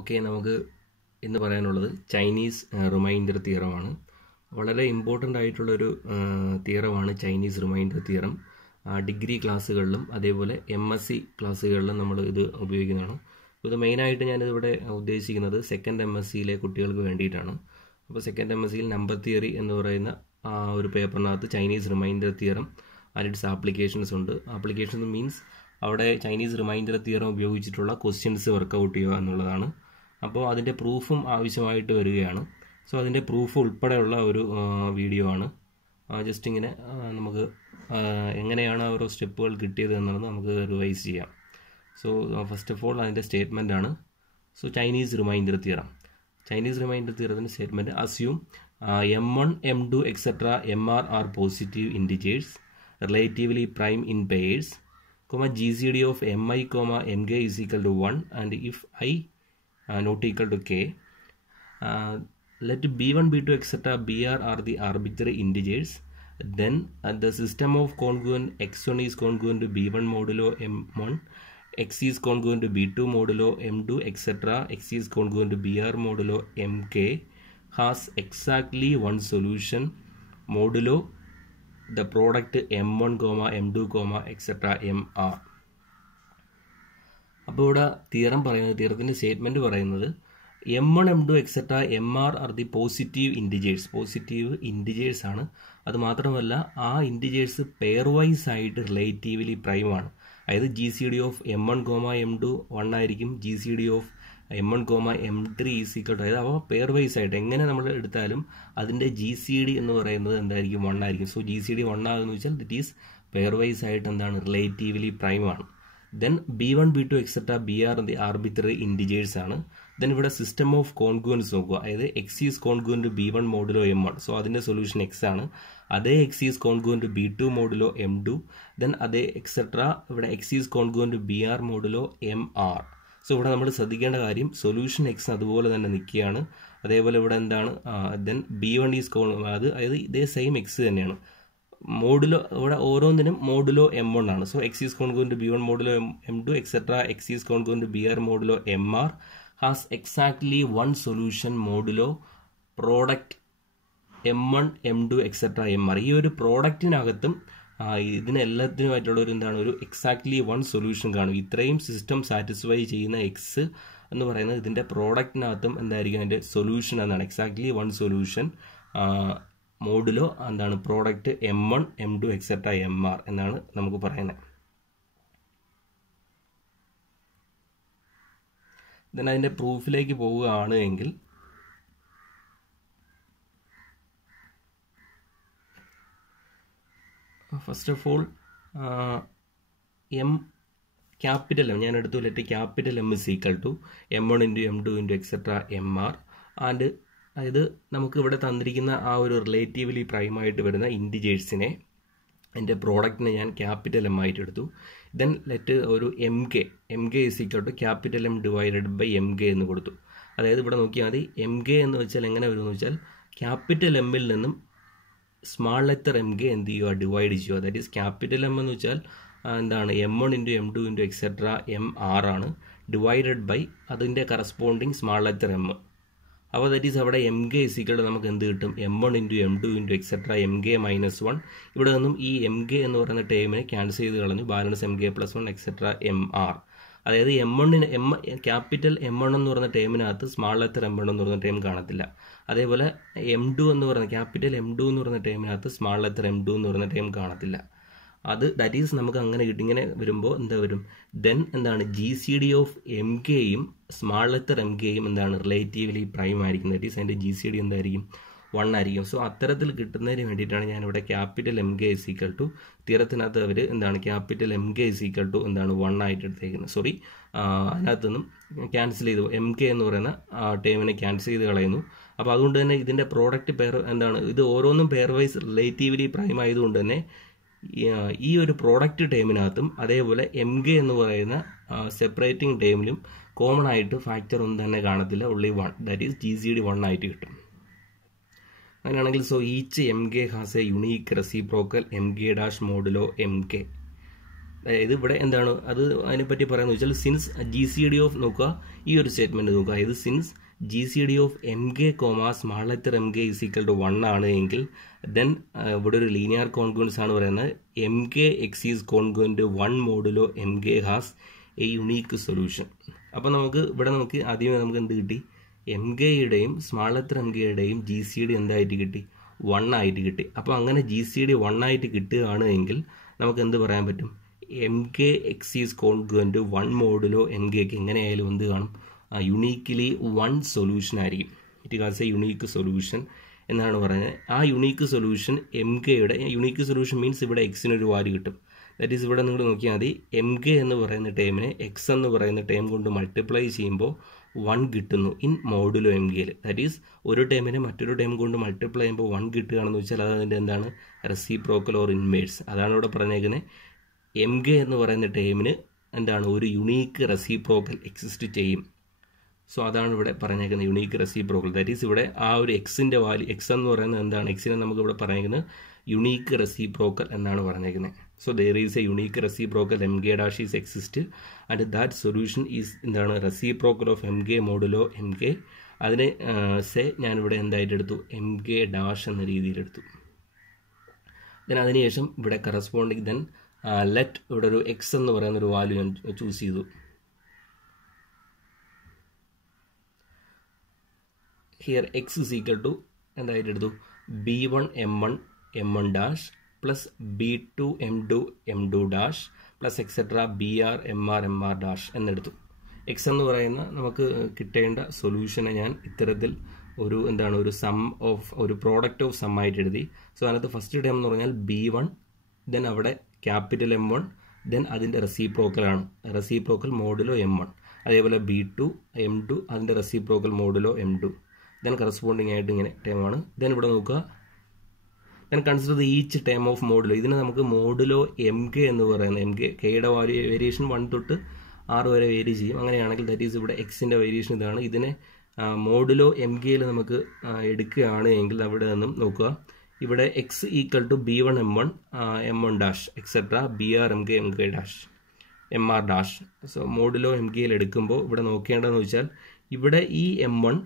Okay, നമുക്ക് ഇന്ന് പറയാനുള്ളത് ചൈനീസ് റിമൈൻഡർ തിയറമാണ്. വളരെ ഇമ്പോർട്ടൻ്റ് ആയിട്ടുള്ളൊരു തിയറമാണ് ചൈനീസ് റിമൈൻഡർ തിയറം. ഡിഗ്രി ക്ലാസ്സുകളിലും അതേപോലെ MSc ക്ലാസ്സുകളിലും നമ്മൾ ഇത് ഉപയോഗിക്കുന്നതാണ്. ഇത് മെയിനായിട്ട് ഞാനിതിവിടെ ഉദ്ദേശിക്കുന്നത് സെക്കൻഡ് MScയിലെ കുട്ടികൾക്ക് വേണ്ടിയിട്ടാണ്. അപ്പോൾ സെക്കൻഡ് MScയിൽ നമ്പർ തിയറി എന്ന് പറയുന്ന ഒരു പേപ്പറിനകത്ത് Chinese remainder theorem and its applications ഉണ്ട്. ആപ്ലിക്കേഷൻസ് മീൻസ് അവിടെ ചൈനീസ് റിമൈൻഡർ തിയറം ഉപയോഗിച്ചിട്ടുള്ള ക്വസ്റ്റ്യൻസ് വർക്കൗട്ട് ചെയ്യുക എന്നുള്ളതാണ്. അപ്പോൾ അതിൻ്റെ പ്രൂഫും ആവശ്യമായിട്ട് വരികയാണ്. സോ അതിൻ്റെ പ്രൂഫ് ഉൾപ്പെടെയുള്ള ഒരു വീഡിയോ ആണ്. ജസ്റ്റ് ഇങ്ങനെ നമുക്ക് എങ്ങനെയാണ് ഓരോ സ്റ്റെപ്പുകൾ കിട്ടിയത് എന്നുള്ളത് നമുക്ക് റിവൈസ് ചെയ്യാം. സോ ഫസ്റ്റ് ഓഫ് ഓൾ അതിൻ്റെ സ്റ്റേറ്റ്മെൻ്റ് ആണ്. സോ ചൈനീസ് റിമൈൻഡർ തിയറം തിയറത്തിൻ്റെ statement assume M1, M2, etc. MR are positive integers relatively prime in pairs, GCD of Mi, Mk is equal to 1, and if I not equal to k, let B1, B2, etc. Br are the arbitrary integers. Then the system of congruent x1 is congruent to B1 modulo M1, x is congruent to B2 modulo M2, etc. x is congruent to Br modulo Mk has exactly one solution modulo the product M1, M2, etc. Mr. അപ്പോൾ ഇവിടെ തിയറത്തിൻ്റെ statement പറയുന്നത് M1, M2, etc. MR are the positive integers ആണ്. അത് മാത്രമല്ല ആ integers pair wise ആയിട്ട് relatively prime ആണ്. അതായത് GCD ഓഫ് M1, M2 1 ആയിരിക്കും, GCD of M1, M3 is equal to, അതായത് അപ്പോൾ പെയർ വൈസ് ആയിട്ട് എങ്ങനെ നമ്മൾ എടുത്താലും അതിൻ്റെ GCD എന്ന് പറയുന്നത് എന്തായിരിക്കും 1 ആയിരിക്കും. സോ GCD 1 ആകുമെന്ന് വെച്ചാൽ ദിറ്റ് ഈസ് പെയർ വൈസ് ആയിട്ട് എന്താണ് റിലേറ്റീവ്ലി പ്രൈം ആണ്. Then B1, B2, etc. Br the arbitrary integers ആണ്. ദെൻ ഇവിടെ സിസ്റ്റം ഓഫ് കോൺഗ്രുവൻസ് നോക്കുക, അതായത് x is congruent to B1 modulo M1, so അതിൻ്റെ സൊല്യൂഷൻ x ആണ്. അതേ x is congruent to B2 modulo M2, then അതേ etcetera ഇവിടെ x is congruent to Br modulo Mr. So ഇവിടെ നമ്മൾ ശ്രദ്ധിക്കേണ്ട കാര്യം സൊല്യൂഷൻ x അതുപോലെ തന്നെ നിൽക്കുകയാണ്. അതേപോലെ ഇവിടെ എന്താണ്, ദെൻ B1 ഈസ് അതായത് ഇതേ സെയിം x തന്നെയാണ്. മോഡുലോ ഇവിടെ ഓരോന്നിനും മോഡുലോ M1 ആണ്. So x is congruent to B1 modulo M2, etcetera x is congruent to Br modulo Mr has exactly one solution modulo product M1, M2, etcetera Mr. ഈ ഒരു പ്രോഡക്റ്റിനകത്തും ഇതിനെല്ലാത്തിനുമായിട്ടുള്ള ഒരു എന്താണ് ഒരു exactly one solution കാണും. ഇത്രയും system satisfy ചെയ്യുന്ന X എന്ന് പറയുന്നത് ഇതിൻ്റെ പ്രോഡക്റ്റിനകത്തും എന്തായിരിക്കും അതിൻ്റെ സൊല്യൂഷൻ എന്നാണ്. എക്സാക്ട്ലി വൺ സൊല്യൂഷൻ മോഡുലോ എന്താണ് product M1, M2, etcetera Mr എന്നാണ് നമുക്ക് പറയുന്നത്. ദെൻ അതിൻ്റെ പ്രൂഫിലേക്ക് പോവുകയാണ് എങ്കിൽ first of all capital M ഞാൻ എടുത്തു, let capital M is equal to M1 into M2 into etcetera Mr. And അതായത് നമുക്ക് ഇവിടെ തന്നിരിക്കുന്ന ആ ഒരു റിലേറ്റീവ്ലി പ്രൈമായിട്ട് വരുന്ന ഇൻറ്റിജേഴ്സിനെ എൻ്റെ പ്രോഡക്റ്റിനെ ഞാൻ ക്യാപിറ്റൽ എം ആയിട്ട് എടുത്തു. ദെൻ ലെറ്റ് ഒരു M K is equal to capital M divided by MK എന്ന് കൊടുത്തു. അതായത് ഇവിടെ നോക്കിയാൽ മതി MK എന്ന് വെച്ചാൽ എങ്ങനെ വരുമെന്ന് വെച്ചാൽ ക്യാപിറ്റൽ എമ്മിൽ നിന്നും സ്മാൾ ലെറ്റർ MK എന്ത് ചെയ്യുക, ഡിവൈഡ് ചെയ്യുക. ദാറ്റ് ഈസ് ക്യാപിറ്റൽ എം എന്ന് വെച്ചാൽ എന്താണ് M1 into M2 into etcetera Mr ആണ്, ഡിവൈഡഡ് ബൈ അതിൻ്റെ കറസ്പോണ്ടിങ് സ്മാൾ ലെറ്റർ M. അപ്പോൾ ദാറ്റ് ഈസ് അവിടെ MK ഇസിക്കൽ നമുക്ക് എന്ത് കിട്ടും, M1 into M2 into etcetera MK minus 1. ഇവിടെ നിന്നും ഈ MK എന്ന് പറയുന്ന ടേമിനെ ക്യാൻസൽ ചെയ്ത് കളഞ്ഞു, balance MK plus 1 etcetera Mr. അതായത് ക്യാപിറ്റൽ M1 എന്ന് പറയുന്ന ടേമിനകത്ത് സ്മാൾ ലെറ്റർ M1 എന്ന് പറയുന്ന ടേം കാണത്തില്ല. അതേപോലെ M2 എന്ന് പറയുന്ന ക്യാപിറ്റൽ M2 എന്ന് പറയുന്ന ടേമിനകത്ത് സ്മാൾ ലെറ്റർ M2 എന്ന് പറയുന്ന ടേം കാണത്തില്ല. അത് ദാറ്റ് ഈസ് നമുക്ക് അങ്ങനെ കിട്ടും. ഇങ്ങനെ വരുമ്പോൾ എന്താ വരും, ദെൻ എന്താണ് GCD ഓഫ് MKയും സ്മാൾ ലെറ്റർ MKയും എന്താണ് റിലേറ്റീവ്ലി പ്രൈം ആയിരിക്കും. ദാറ്റ് ഈസ് അതിൻ്റെ GCD എന്തായിരിക്കും, 1 ആയിരിക്കും. സോ അത്തരത്തിൽ കിട്ടുന്നതിന് വേണ്ടിയിട്ടാണ് ഞാനിവിടെ capital MK is equal to തിയറത്തിനകത്ത് അവർ എന്താണ് capital MK is equal to എന്താണ് 1 ആയിട്ട് എടുത്തേക്കുന്നത്. സോറി, അതിനകത്ത് നിന്നും ക്യാൻസൽ ചെയ്തു, MK എന്ന് പറയുന്ന ടേമിനെ ക്യാൻസൽ ചെയ്ത് കളയുന്നു. അപ്പോൾ അതുകൊണ്ട് തന്നെ ഇതിൻ്റെ പ്രോഡക്റ്റ് പെയർ എന്താണ്, ഇത് ഓരോന്നും പെയർ വൈസ് റിലേറ്റീവ്ലി പ്രൈം ആയതുകൊണ്ട് തന്നെ ഈ ഒരു പ്രോഡക്റ്റ് ടേമിനകത്തും അതേപോലെ MK എന്ന് പറയുന്ന സെപ്പറേറ്റിംഗ് ടേമിലും കോമൺ ആയിട്ട് ഫാക്ടർ ഒന്നും തന്നെ കാണത്തില്ല, ഓൺലി 1. ദാറ്റ് ഈസ് GCD 1 ആയിട്ട് കിട്ടും. അങ്ങനെയാണെങ്കിൽ so each MK has a unique reciprocal MK dash modulo MK. അതായത് ഇവിടെ എന്താണ് അത് അതിനെപ്പറ്റി പറയാന്ന് വെച്ചാൽ സിൻസ് GCD ഓഫ് നോക്കുക, ഈ ഒരു സ്റ്റേറ്റ്മെന്റ് നോക്കുക, ഇത് since GCD of MK, small letter MK is equal to 1 ആണ് എങ്കിൽ ദെൻ ഇവിടെ ഒരു ലീനിയർ കോൺഗ്രുവൻസ് ആണ് പറയുന്നത് MK X is congruent 1 modulo MK has a unique solution. അപ്പോൾ നമുക്ക് ഇവിടെ ആദ്യമേ നമുക്ക് എന്ത് കിട്ടി, MKയുടെയും സ്മാൾ ലെറ്റർ MKയുടെയും GCD എന്തായിട്ട് കിട്ടി, 1 ആയിട്ട് കിട്ടി. അപ്പോൾ അങ്ങനെ GCD 1 ആയിട്ട് കിട്ടുകയാണ് എങ്കിൽ നമുക്ക് എന്ത് പറയാൻ പറ്റും, MK X is congruent 1 modulo MKക്ക് എങ്ങനെയായാലും എന്ത് കാണും, യുണീക്ക്ലി 1 സൊല്യൂഷൻ ആയിരിക്കും. It has a unique solution എന്നാണ് പറയുന്നത്. ആ യുണീക്ക് സൊല്യൂഷൻ MKയുടെ യുണീക്ക് സൊല്യൂഷൻ മീൻസ് ഇവിടെ എക്സിനൊരു വാല്യൂ കിട്ടും. ദാറ്റ് ഈസ് ഇവിടെ നിങ്ങൾ നോക്കിയാൽ മതി, MK എന്ന് പറയുന്ന ടേമിനെ X എന്ന് പറയുന്ന ടേം കൊണ്ട് മൾട്ടിപ്ലൈ ചെയ്യുമ്പോൾ 1 കിട്ടുന്നു ഇൻ മോഡുലോ MKയിൽ. ദാറ്റ് ഈസ് ഒരു ടേമിനെ മറ്റൊരു ടേം കൊണ്ട് മൾട്ടിപ്ലൈ ചെയ്യുമ്പോൾ 1 കിട്ടുകയാണെന്ന് വെച്ചാൽ അത് അതിൻ്റെ എന്താണ്, റെസിപ്രോക്കൽ ഓർ ഇൻവേഴ്സ്. അതാണ് ഇവിടെ പറഞ്ഞേക്കുന്നത്. MK എന്ന് പറയുന്ന ടേമിന് എന്താണ്, ഒരു യുണീക്ക് റെസിപ്രോക്കൽ എക്സിസ്റ്റ് ചെയ്യും. സോ അതാണ് ഇവിടെ പറഞ്ഞേക്കുന്നത് യുണീക്ക് റെസിപ്രോക്കൽ. ദാറ്റ് ഈസ് ഇവിടെ ആ ഒരു എക്സിൻ്റെ വാല്യൂ, എക്സ് എന്ന് പറയുന്നത് എന്താണ്, എക്സിനെ നമുക്ക് ഇവിടെ പറഞ്ഞേക്കുന്നത് യുണീക്ക് റെസിപ്രോക്കൽ എന്നാണ് പറഞ്ഞേക്കുന്നത്. So there is a unique reciprocal MK dash is exist and that solution is എന്താണ്, reciprocal of MK modulo MK. അതിനെ ഞാനിവിടെ എന്തായിട്ട് എടുത്തു, MK ഡാഷ് എന്ന രീതിയിലെടുത്തു. ദെൻ അതിനുശേഷം ഇവിടെ കറസ്പോണ്ടിങ് ദെൻ ലെറ്റ് ഇവിടെ ഒരു എക്സ് എന്ന് പറയുന്ന ഒരു വാല്യൂ ഞാൻ ചൂസ് ചെയ്തു. Here X is equal to എന്തായിട്ട് എടുത്തു, B1 M1 M1 dash plus B2 M2 M2 dash plus etcetera BR MR MR dash എന്നെടുത്തു. എക്സ് എന്ന് പറയുന്ന നമുക്ക് കിട്ടേണ്ട സൊല്യൂഷനെ ഞാൻ ഇത്തരത്തിൽ ഒരു എന്താണ്, ഒരു സം ഓഫ് ഒരു പ്രോഡക്റ്റ് ഓഫ് സം ആയിട്ട് എഴുതി. സോ അതിനകത്ത് ഫസ്റ്റ് ടേം എന്ന് പറഞ്ഞാൽ B1, ദെൻ അവിടെ ക്യാപിറ്റൽ M1, ദെൻ അതിൻ്റെ റെസിപ്രോക്കലാണ് റെസിപ്രോക്കൽ മോഡുലോ M1. അതേപോലെ B2 M2 അതിൻ്റെ reciprocal modulo M2. Then corresponding ആയിട്ട് ഇങ്ങനെ ടേമാണ്. ദെൻ ഇവിടെ നോക്കുക, then consider the each term of modulo. ഇതിനെ നമുക്ക് മോഡുലോ MK എന്ന് പറയുന്നത്, കെയുടെ വേരിയേഷൻ 1 തൊട്ട് 6 വരെ വേരി ചെയ്യും. അങ്ങനെയാണെങ്കിൽ ദാറ്റ് ഈസ് ഇവിടെ എക്സിൻ്റെ വേരിയേഷൻ ഇതാണ്. ഇതിനെ മോഡുലോ MKയിൽ നമുക്ക് എടുക്കുകയാണ് എങ്കിൽ അവിടെ നിന്നും നോക്കുക, ഇവിടെ X equal to B1 M1 M1 dash etcetera BR MK MK dash MR dash. So modulo MKയിൽ എടുക്കുമ്പോൾ ഇവിടെ നോക്കേണ്ടതെന്ന് വെച്ചാൽ ഇവിടെ ഈ M1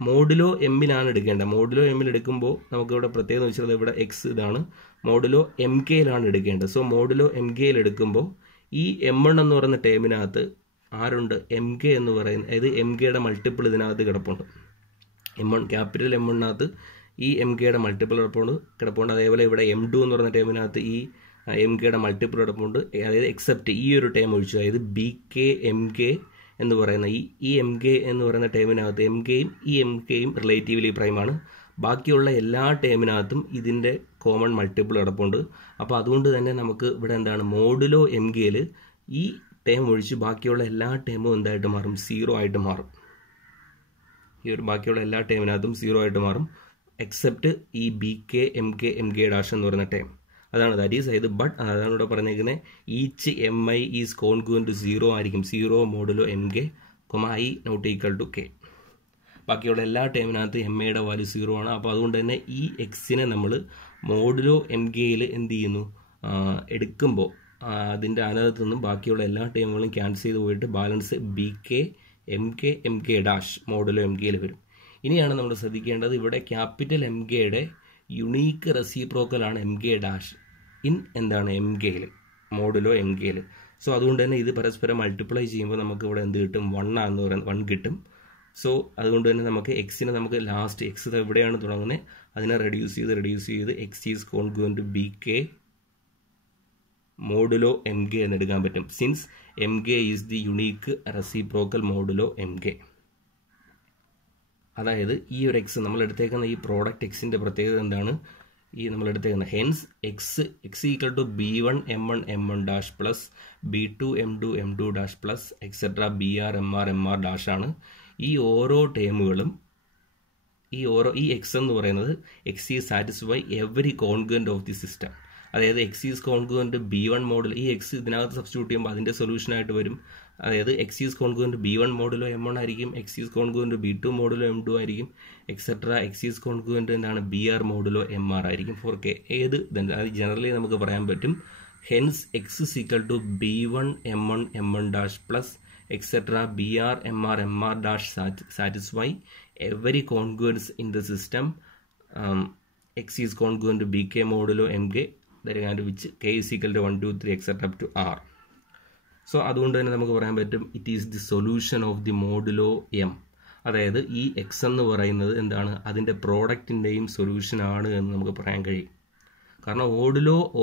മോഡുലോ എമ്മിലാണ് എടുക്കേണ്ടത്. മോഡുലോ എമ്മിൽ എടുക്കുമ്പോൾ നമുക്കിവിടെ പ്രത്യേകത വെച്ചാൽ ഇവിടെ എക്സ് ഇതാണ്, മോഡുലോ MKയിലാണ് എടുക്കേണ്ടത്. സോ മോഡുലോ MKയിൽ എടുക്കുമ്പോൾ ഈ M1 എന്ന് പറയുന്ന ടേമിനകത്ത് ആരുണ്ട്, MK എന്ന് പറയുന്ന, അതായത് MKയുടെ മൾട്ടിപ്പിൾ ഇതിനകത്ത് കിടപ്പുണ്ട്. M1 ക്യാപിറ്റൽ M1നകത്ത് ഈ MKയുടെ മൾട്ടിപ്പിൾ കിടപ്പുണ്ട്. അതേപോലെ ഇവിടെ M2 എന്ന് പറയുന്ന ടേമിനകത്ത് ഈ MKയുടെ മൾട്ടിപ്പിൾ കിടപ്പുണ്ട്. അതായത് എക്സെപ്റ്റ് ഈ ഒരു ടേം ഒഴിച്ചു, അതായത് BK MK എന്ന് പറയുന്ന ഈ MK എന്ന് പറയുന്ന ടേമിനകത്ത് MKയും റിലേറ്റീവ്ലി പ്രൈമാണ്. ബാക്കിയുള്ള എല്ലാ ടേമിനകത്തും ഇതിൻ്റെ കോമൺ മൾട്ടിപ്പിൾ കിടപ്പുണ്ട്. അപ്പോൾ അതുകൊണ്ട് തന്നെ നമുക്ക് ഇവിടെ എന്താണ്, മോഡുലോ MKയിൽ ഈ ടേം ഒഴിച്ച് ബാക്കിയുള്ള എല്ലാ ടേമും എന്തായിട്ട് മാറും, 0 ആയിട്ട് മാറും. ഈ ഒരു ബാക്കിയുള്ള എല്ലാ ടേമിനകത്തും 0 ആയിട്ട് മാറും, എക്സെപ്റ്റ് ഈ BK MK ഡാഷ് എന്ന് പറയുന്ന ടേം. അതാണ് ദാറ്റ് ഈസ് അതായത് ബട്ട് അതാണ് ഇവിടെ പറഞ്ഞിരിക്കുന്നത്, ഈച്ച് MI ഈസ് കോൺഗ്രുവൻറ്റ് 0 ആയിരിക്കും, 0 modulo MK, I not equal to K. ബാക്കിയുള്ള എല്ലാ ടേമിനകത്ത് MIയുടെ വാല്യൂ 0 ആണ്. അപ്പോൾ അതുകൊണ്ട് തന്നെ ഈ എക്സിനെ നമ്മൾ മോഡുലോ MKയിൽ എന്ത് ചെയ്യുന്നു, എടുക്കുമ്പോൾ അതിൻ്റെ അതിനകത്ത് നിന്നും ബാക്കിയുള്ള എല്ലാ ടേമുകളും ക്യാൻസൽ ചെയ്ത് പോയിട്ട് balance BK MK dash modulo MKയിൽ വരും. ഇനിയാണ് നമ്മൾ ശ്രദ്ധിക്കേണ്ടത്, ഇവിടെ ക്യാപിറ്റൽ MKയുടെ യുണീക്ക് റെസിപ്രോക്കലാണ് MK ഡാഷ് ഇൻ എന്താണ് MKയിൽ, മോഡുലോ MKയിൽ. സോ അതുകൊണ്ട് തന്നെ ഇത് പരസ്പരം മൾട്ടിപ്ലൈ ചെയ്യുമ്പോൾ നമുക്ക് ഇവിടെ എന്ത് കിട്ടും, 1 എന്ന് പറയുന്നത് 1 കിട്ടും. സോ അതുകൊണ്ട് തന്നെ നമുക്ക് എക്സിനെ നമുക്ക് ലാസ്റ്റ് എക്സ് എവിടെയാണ് തുടങ്ങുന്നത് അതിനെ റെഡ്യൂസ് ചെയ്ത് X is congruent BK modulo MK എന്നെടുക്കാൻ പറ്റും, since MK is the unique reciprocal modulo MK. അതായത് ഈ ഒരു എക്സ് നമ്മൾ എടുത്തേക്കുന്ന ഈ പ്രോഡക്റ്റ് എക്സിൻ്റെ പ്രത്യേകത എന്താണ്, ഈ നമ്മൾ എടുത്തേക്കുന്നത് hence X equal to B1 M1 M1 dash plus B2 M2 M2 dash plus etcetera BR MR MR dash ആണ്. ഈ ഓരോ ടേമുകളും ഈ എക്സ് എന്ന് പറയുന്നത് X is satisfy every congruent of the system. അതായത് X is congruent B1 model, ഈ X ഇതിനകത്ത് സബ്സ്റ്റിറ്റ്യൂട്ട് ചെയ്യുമ്പോൾ അതിൻ്റെ സൊല്യൂഷനായിട്ട് വരും. അതായത് X is congruent B1 modulo M1 ആയിരിക്കും, X is congruent B2 modulo M2 ആയിരിക്കും, എക്സെട്ര എക്സ് ഈസ് കോൺഗ്രുവൻറ്റ് എന്താണ് BR മോഡുലോ MR ആയിരിക്കും. ഫോർ K ഏത് അത് ജനറലി നമുക്ക് പറയാൻ പറ്റും Hence x is equal to b1 m1 m1 dash plus etc. br mr mr dash satisfy every congruence in the system. X is congruent to bk modulo mk, that is which k is equal to 1 2 3 etc. up to r. So അതുകൊണ്ട് തന്നെ നമുക്ക് പറയാൻ പറ്റും it is the solution of the modulo M. അതായത് ഈ X എന്ന് പറയുന്നത് എന്താണ്, അതിൻ്റെ പ്രോഡക്റ്റിൻ്റെയും സൊല്യൂഷൻ ആണ് എന്ന് നമുക്ക് പറയാൻ കഴിയും. കാരണം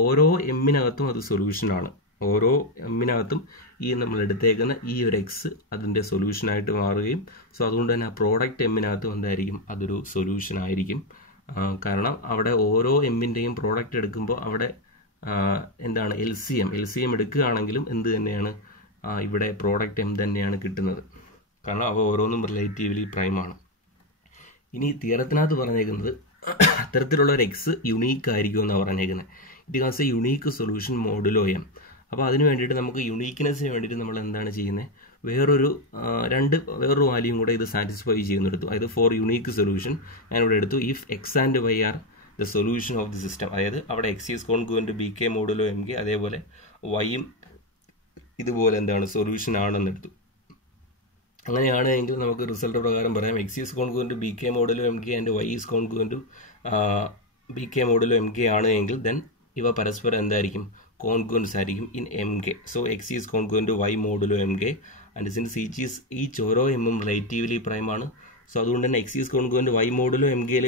ഓരോ എമ്മിനകത്തും അത് സൊല്യൂഷനാണ്. ഓരോ എമ്മിനകത്തും ഈ നമ്മൾ എടുത്തേക്കുന്ന ഈ ഒരു എക്സ് അതിൻ്റെ സൊല്യൂഷനായിട്ട് മാറുകയും സോ അതുകൊണ്ട് തന്നെ ആ പ്രോഡക്റ്റ് എമ്മിനകത്തും എന്തായിരിക്കും, അതൊരു സൊല്യൂഷൻ ആയിരിക്കും. കാരണം അവിടെ ഓരോ എമ്മിൻ്റെയും പ്രോഡക്റ്റ് എടുക്കുമ്പോൾ അവിടെ എന്താണ് എൽ സി എം എടുക്കുകയാണെങ്കിലും എന്ത് തന്നെയാണ്, ഇവിടെ പ്രോഡക്റ്റ് എം തന്നെയാണ് കിട്ടുന്നത്. കാരണം അവ ഓരോന്നും റിലേറ്റീവ്ലി പ്രൈമാണ്. ഇനി തിയറത്തിനകത്ത് പറഞ്ഞേക്കുന്നത് അത്തരത്തിലുള്ള ഒരു എക്സ് യുണീക്ക് ആയിരിക്കും എന്നാണ് പറഞ്ഞേക്കുന്നത്. It has a unique solution modulo M. അപ്പോൾ അതിന് വേണ്ടിയിട്ട് നമുക്ക് യുണീക്ക്നെസ്സിന് വേണ്ടിയിട്ട് നമ്മൾ എന്താണ് ചെയ്യുന്നത്, വേറൊരു വാല്യൂം കൂടെ ഇത് സാറ്റിസ്ഫൈ ചെയ്യുന്നെടുത്തു. അതായത് ഫോർ യുണീക്ക് സൊല്യൂഷൻ ഞാനിവിടെ എടുത്തു if X and Y are the solution of the system. അതായത് അവിടെ X is congruent B K modulo M K, അതേപോലെ വൈയും ഇതുപോലെ എന്താണ് സൊല്യൂഷൻ ആണെന്ന് എടുത്തു. അങ്ങനെയാണെങ്കിൽ നമുക്ക് റിസൾട്ട് പ്രകാരം പറയാം X is congruent B K modulo M K and Y is congruent B K modulo M K ആണ് എങ്കിൽ ദെൻ ഇവ പരസ്പരം എന്തായിരിക്കും, കോൺഗ്രുവൻസ് ആയിരിക്കും in M K. So X is congruent Y modulo M K and since each ഓരോ എമ്മും relatively prime ആണ്. So അതുകൊണ്ട് തന്നെ X is congruent Y modulo M കെയിൽ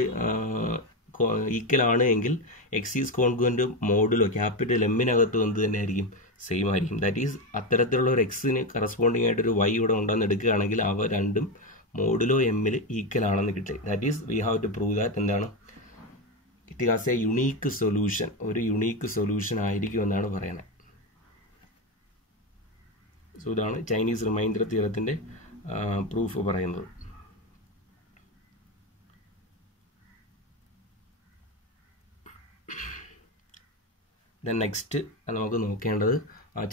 ഈക്വൽ ആണ് എങ്കിൽ X is congruent modulo capital എമ്മിനകത്തും എന്ത് തന്നെ ആയിരിക്കും, സെയിം ആയിരിക്കും. ദാറ്റ് ഈസ് അത്തരത്തിലുള്ള ഒരു എക്സിന് കറസ്പോണ്ടിങ് ആയിട്ടൊരു വൈ ഇവിടെ ഉണ്ടെന്ന് എടുക്കുകയാണെങ്കിൽ അവ രണ്ടും മോഡുലോ എമ്മിൽ ഈക്വൽ ആണെന്ന് കിട്ടും. That is we have to prove that എന്താണ്, it has a unique solution, ഒരു യുണീക്ക് സൊല്യൂഷൻ ആയിരിക്കും എന്നാണ് പറയുന്നത്. സോ ഇതാണ് ചൈനീസ് റിമൈൻഡർ തിയറത്തിൻ്റെ പ്രൂഫ് പറയുന്നത്. ദെൻ നെക്സ്റ്റ് നമുക്ക് നോക്കേണ്ടത്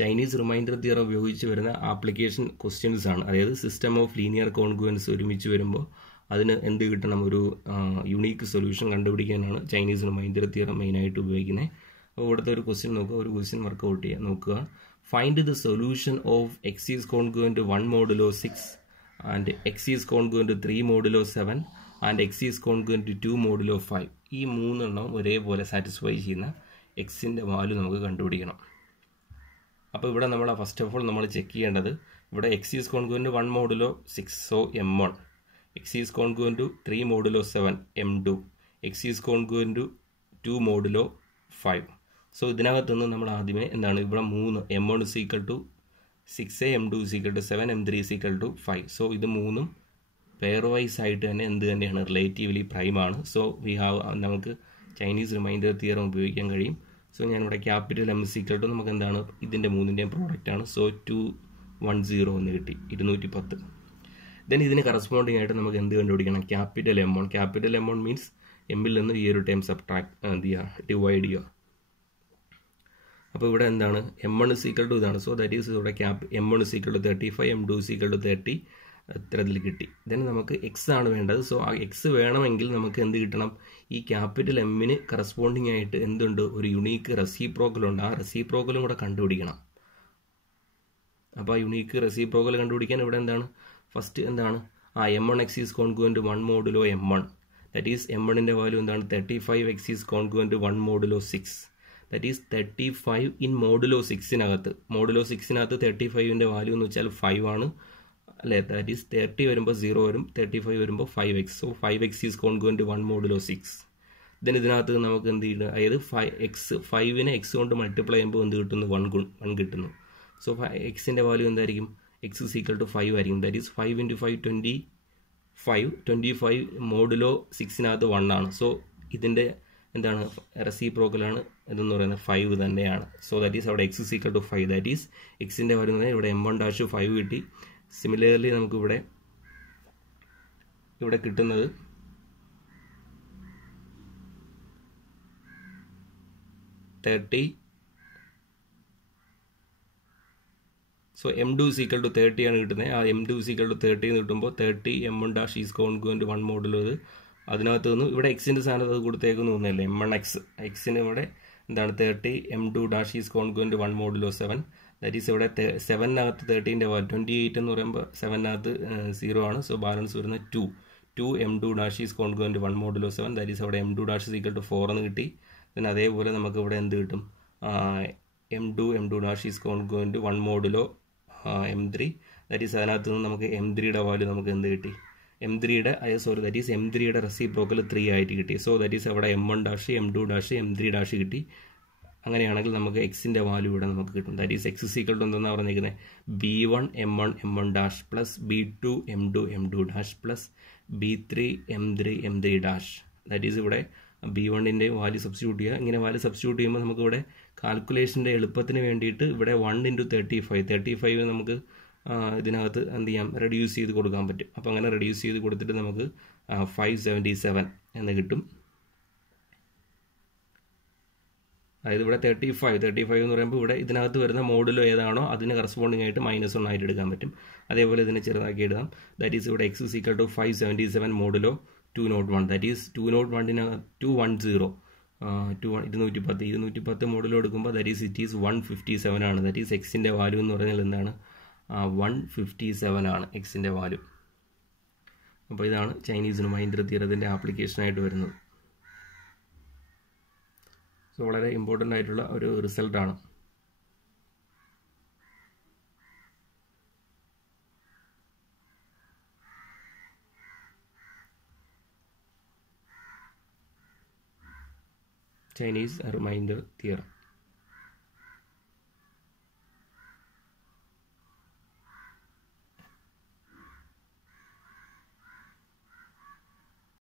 ചൈനീസ് റിമൈൻഡർ തിയറം ഉപയോഗിച്ച് വരുന്ന ആപ്ലിക്കേഷൻ ക്വസ്റ്റ്യൻസ് ആണ്. അതായത് സിസ്റ്റം ഓഫ് ലീനിയർ കോൺഗ്രുവൻസ് ഒരുമിച്ച് വരുമ്പോൾ അതിന് എന്ത് കിട്ടണം, ഒരു യുണീക്ക് സൊല്യൂഷൻ കണ്ടുപിടിക്കാനാണ് ചൈനീസ് റിമൈൻഡർ തിയറം മെയിനായിട്ട് ഉപയോഗിക്കുന്നത്. അപ്പോൾ ഇവിടുത്തെ ഒരു ക്വസ്റ്റ്യൻ നോക്കുക, ഒരു ക്വസ്റ്റ്യൻ വർക്കൗട്ട് ചെയ്യാൻ നോക്കുക. Find the solution of X is congruent 1 modulo 6 and X is congruent 3 modulo 7 and X is congruent 2 modulo 5. ഈ മൂന്നെണ്ണം ഒരേപോലെ സാറ്റിസ്ഫൈ ചെയ്യുന്ന എക്സിൻ്റെ വാല്യൂ നമുക്ക് കണ്ടുപിടിക്കണം. അപ്പോൾ ഇവിടെ നമ്മൾ ഫസ്റ്റ് ഓഫ് ഓൾ നമ്മൾ ചെക്ക് ചെയ്യേണ്ടത് ഇവിടെ X is congruent 1 modulo 6 so M1, X is congruent 3 modulo 7 M2, X is congruent 2 modulo 5. So ഇതിനകത്തുനിന്ന് നമ്മൾ ആദ്യമേ എന്താണ് ഇവിടെ 3 M1 is equal to 6 M2 is equal to 7 M3 is equal to 5. So ഇത് മൂന്നും പെയർ വൈസ് ആയിട്ട് തന്നെ എന്ത് തന്നെയാണ്, റിലേറ്റീവ്ലി പ്രൈം ആണ്. സോ വി ഹാവ് നമുക്ക് ചൈനീസ് റിമൈൻഡർ തിയറം ഉപയോഗിക്കാൻ കഴിയും. സോ ഞാനിവിടെ capital M is equal to നമുക്ക് എന്താണ് ഇതിൻ്റെ മൂന്നിൻ്റെയും പ്രോഡക്റ്റ് ആണ്. സോ 210 എന്ന് കിട്ടി, 210. ദെൻ ഇതിന് കറസ്പോണ്ടിങ് ആയിട്ട് നമുക്ക് എന്ത് കണ്ടുപിടിക്കണം, capital M1. Capital M1 means എമ്മിൽ നിന്ന് ഈ ഒരു ടൈം ഡിവൈഡ് ചെയ്യുക. അപ്പോൾ ഇവിടെ എന്താണ് M1 is equal to ഇതാണ്. സോ ദാറ്റ് ഈസ് ഇവിടെ M1 is equal to 35, M2 is equal to 30 ഇത്തരത്തിൽ കിട്ടി. ദെൻ നമുക്ക് എക്സ് ആണ് വേണ്ടത്. സോ ആ എക്സ് വേണമെങ്കിൽ നമുക്ക് എന്ത് കിട്ടണം, ഈ ക്യാപിറ്റൽ എമ്മിന് കറസ്പോണ്ടിങ് ആയിട്ട് എന്തുണ്ട്, ഒരു യുണീക്ക് റെസിപ്രോക്കലുണ്ട്. ആ റെസിപ്രോക്കലും കൂടെ കണ്ടുപിടിക്കണം. അപ്പോൾ ആ യുണീക്ക് റെസിപ്രോക്കൽ കണ്ടുപിടിക്കാൻ ഇവിടെ എന്താണ് ഫസ്റ്റ് എന്താണ് M1 x is congruent 1 modulo M1. That is M1ൻ്റെ വാല്യൂ എന്താണ് 35, x is congruent 1 modulo 6. That is 35 in modulo 6-നകത്ത്. മോഡുലോ 6-നകത്ത് 35ൻ്റെ വാല്യൂ എന്ന് വെച്ചാൽ 5 ആണ് അല്ലേ. ദാറ്റ് ഈസ് 30 വരുമ്പോൾ 0 വരും, 35 വരുമ്പോൾ 5x. So 5x is congruent 1 modulo 6. Then ഇതിനകത്ത് നമുക്ക് എന്ത് ചെയ്യുന്നത്, അതായത് 5നെ എക്സ് കൊണ്ട് മൾട്ടിപ്ലൈ ചെയ്യുമ്പോൾ എന്ത് കിട്ടുന്നു, 1 കിട്ടുന്നു. സോ എക്സിൻ്റെ വാല്യൂ എന്തായിരിക്കും, എക്സ് ഇസ് ഈക്വൽ ടു 5 ആയിരിക്കും. ദാറ്റ് ഈസ് 5 × 5 25 മോഡുലോ 6-നകത്ത് 1 ആണ്. സോ ഇതിൻ്റെ എന്താണ് റെസിപ്രോക്കലാണ് ഇതെന്ന് പറയുന്നത് 5 തന്നെയാണ്. സോ ദാറ്റ് ഈസ് അവിടെ X is equal to 5. That is എക്സിൻ്റെ വാല്യൂ എന്ന് പറഞ്ഞാൽ ഇവിടെ M1 5 കിട്ടി. സിമിലർലി നമുക്ക് ഇവിടെ കിട്ടുന്നത് so M2 is equal to 30 ആണ് കിട്ടുന്നത്. ആ M2 is equal to 30 എന്ന് കിട്ടുമ്പോൾ 30 M1 ഈസ് കോൺഗ്രുവന്റ് 1 മോഡുലോ. അതിനകത്ത് നിന്ന് ഇവിടെ എക്സിൻ്റെ സ്ഥാനത്ത് അത് കൊടുത്തേക്കുന്ന ഒന്നല്ലേ M1x. എക്സിന് ഇവിടെ എന്താണ് 30 m2 dash is congruent to 1 modulo 7. That is ഇവിടെ 7-നകത്ത് 30-ൻ്റെ വാല്യൂ 28 എന്ന് പറയുമ്പോൾ 7-നകത്ത് 0 ആണ്. സോ ബാലൻസ് വരുന്നത് 2 m2 dash is congruent to 1 modulo 7. That is അവിടെ m2 dash is equal to 4 എന്ന് കിട്ടി. പിന്നെ അതേപോലെ നമുക്ക് ഇവിടെ എന്ത് കിട്ടും, m2 dash is congruent to 1 modulo m3. That is അതിനകത്ത് നിന്ന് നമുക്ക് m3യുടെ വാല്യൂ നമുക്ക് എന്ത് കിട്ടി, ദാറ്റ് ഈസ് m3യുടെ റെസിപ്രോക്കൽ 3 ആയിട്ട് കിട്ടി. സോ ദാറ്റ് ഈസ് അവിടെ m1 dash m2 dash m3 dash കിട്ടി. അങ്ങനെയാണെങ്കിൽ നമുക്ക് എക്സിൻ്റെ വാല്യൂ ഇവിടെ നമുക്ക് കിട്ടും. That is X equal to എന്തെന്നാണ് പറഞ്ഞിരിക്കുന്നത്, b1 m1 dash plus b2 m2 dash plus b3 m3 dash. That is ഇവിടെ b1ൻ്റെ വാല്യൂ സബ്സ്റ്റിറ്റ്യൂട്ട് ചെയ്യുക. ഇങ്ങനെ വാല്യൂ സബ്സ്റ്റിറ്റ്യൂട്ട് ചെയ്യുമ്പോൾ നമുക്ക് ഇവിടെ കാൽക്കുലേഷൻ്റെ എളുപ്പത്തിന് വേണ്ടിയിട്ട് ഇവിടെ 1 × 35 നമുക്ക് ഇതിനകത്ത് എന്ത് ചെയ്യാം, റെഡ്യൂസ് ചെയ്ത് കൊടുക്കാൻ പറ്റും. അപ്പോൾ അങ്ങനെ റെഡ്യൂസ് ചെയ്ത് കൊടുത്തിട്ട് നമുക്ക് 577 എന്ന് കിട്ടും. അതായത് ഇവിടെ 35 എന്ന് പറയുമ്പോൾ ഇവിടെ ഇതിനകത്ത് വരുന്ന മോഡുലോ ഏതാണോ അതിന് കറസ്പോണ്ടിങ് ആയിട്ട് -1 ആയിട്ട് എടുക്കാൻ പറ്റും. അതേപോലെ ഇതിനെ ചെറുതാക്കി എഴുതാം. ദാറ്റ് ഈസ് ഇവിടെ X equal to 577 modulo 201. That is 201 210 210 modulo എടുക്കുമ്പോൾ ദാറ്റ് ഈസ് ഇറ്റ് ഈസ് 157 ആണ്. ദാറ്റ് ഈസ് എക്സിൻ്റെ വാല്യൂ എന്ന് പറഞ്ഞാൽ എന്താണ്, 157 ആണ് എക്സിൻ്റെ വാല്യൂ. അപ്പോൾ ഇതാണ് ചൈനീസ് റിമൈൻഡർ തിയറത്തിൻ്റെ ആപ്ലിക്കേഷനായിട്ട് വരുന്നത്. സോ വളരെ ഇമ്പോർട്ടൻ്റ് ആയിട്ടുള്ള ഒരു റിസൾട്ടാണ്. Chinese remainder theorem.